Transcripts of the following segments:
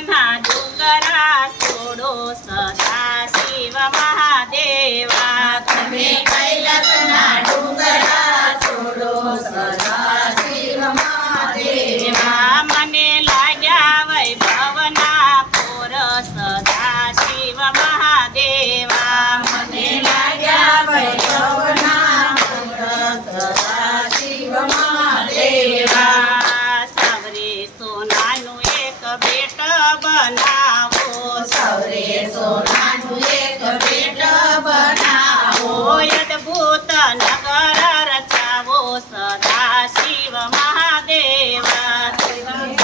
कैलासना डोंगरा सोडो सदा शिव महादेवा તમે કૈલાસના ડુંગરા છોડો સદાશિવ મહાદેવા મને લાગ્યા વૈભવના પોર સદા શિવ મહાદેવા મને લાગ્યા વૈભવના સદાશિવ મહાદેવા સવરે સોનાનું એક બેટ બનાવો સૌરે સોનાનું એક બેટ બનાવો અદભુત નગર રચાવો સદા શિવ મહાદેવા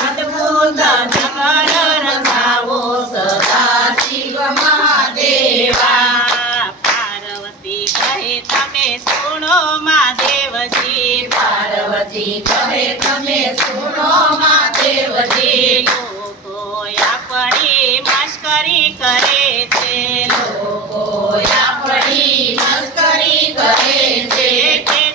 અદ્ભુત નગર રચાવો સદાશિવ મહાદેવા પાર્વતી કહે તમે સુણો મહાદેવજી પાર્વતી કહે તમે સુનો મહાદેવજી લોકો આપણી મશ્કરી કરે છે લોકો આપણી મસ્કરી કરે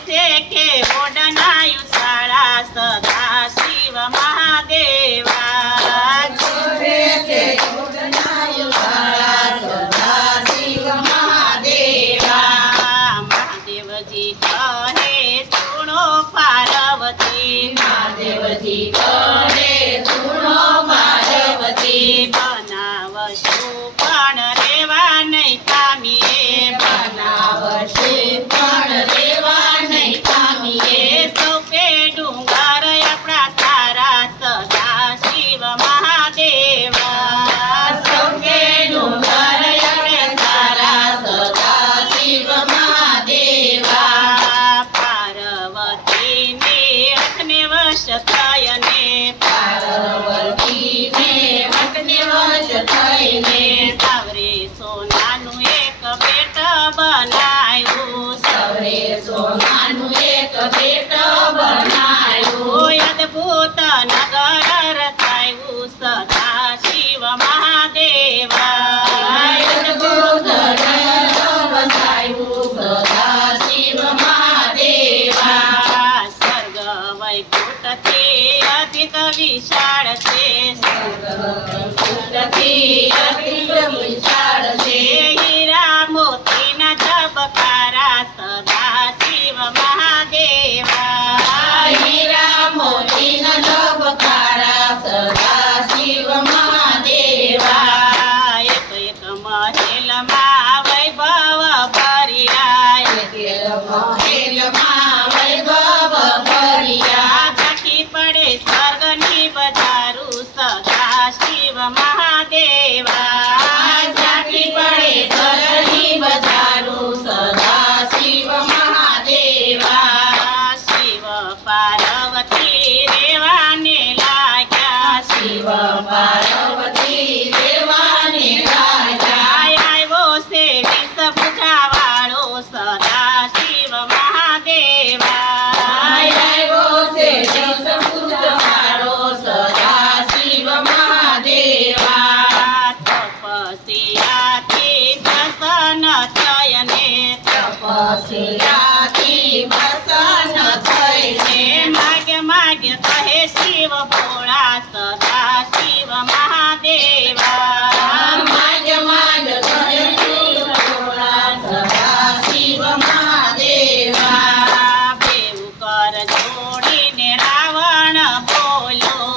છે કે ઓડનાયુ શાળા સદા શિવ મહાદેવા જોડે છે જોડનાયું વાળા સદાશિવ મહાદેવા મહાદેવજી કહે સુણો પાર્વતી મહાદેવજી કહે સુનો પાર્વતી બનાવશું પણ રેવા નહીં પામીએ બનાવશે પણ રેવા નહીં પામીએ સૌપે ડુંગર આપણા સારા સદા શિવ મહાદેવા સૌકે ડુંગર આપણે સારા સદાશિવ મહાદેવા પાર્વતીને અગ્નિ વશ થયને પાર્વતીને વટને વશ થઈને સવરે સોનાનું એક બેટ બનાવ્યું સૌરે સોનાનું એક બેટ બનાવ્યું અદભુત નગર રચાયું સદા શિવ મહાદેવા અદ્ભુત નગર વસાયું સદાશિવ મહાદેવા સ્વર્ગ વૈકુંઠથી અધિક વિશાળ છે સ્વર્ગથી અતિક વિશાળ છે હીરા મોતીના ધબકારા સદા શિવ મહાદેવા હીરા મોતીના ધબકારા સદાશિવ મહાદેવા એક એક મહેલમાં વૈભવ ભર્યા મહેલમાં વૈભવ ભર્યા ઝાંખી પડે સ્વર્ગની બજારું સદા શિવ મહાદેવા ઝાંખી પડે સ્વર્ગની બજારું સદાશિવ મહાદેવા શિવ પાર્વતી રેવાને લાગ્યા શિવ પાર્વતી દેવાને રાજા આવ્યો છે વિષ ભુજાવાળો સદા શિવ મહાદેવા આવ્યો છે જસપુરવાળો સદાશિવ મહાદેવા તપસ્યાથી પ્રસન્ન થયને તપસ્યાથી પ્રસન્ન થઈને માગ્ય માગ્ય કહે શિવ ભોળા સદા શિવ મહાદેવા માગ માગ કરે શિવ ભોળા સદાશિવ મહાદેવા બેઉ કર જોડીને રાવણ બોલ્યો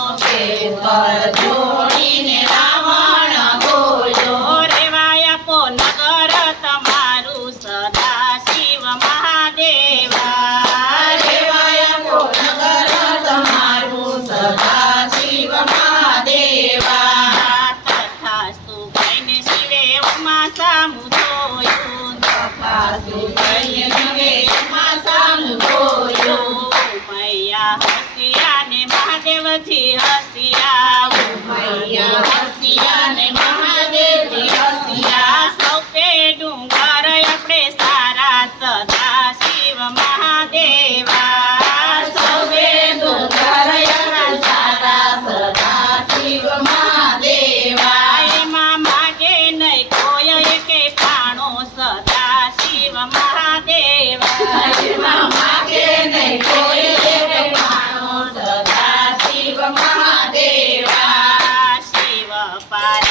પર જોડીને રાવણ બોલ્યો રેવાય પો નગર તમારું સદા શિવ મહાદેવા રેવાય નગર તમારું સદાશિવ મહાદેવા તથાસ્તુ કહીને શિવે ઉમા સામુ જોયું તપાસુ કહીને એમાં સામું જોયું ઉમૈયા હસ્યા ને મહાદેવજી હસ્યા મૈયા પાર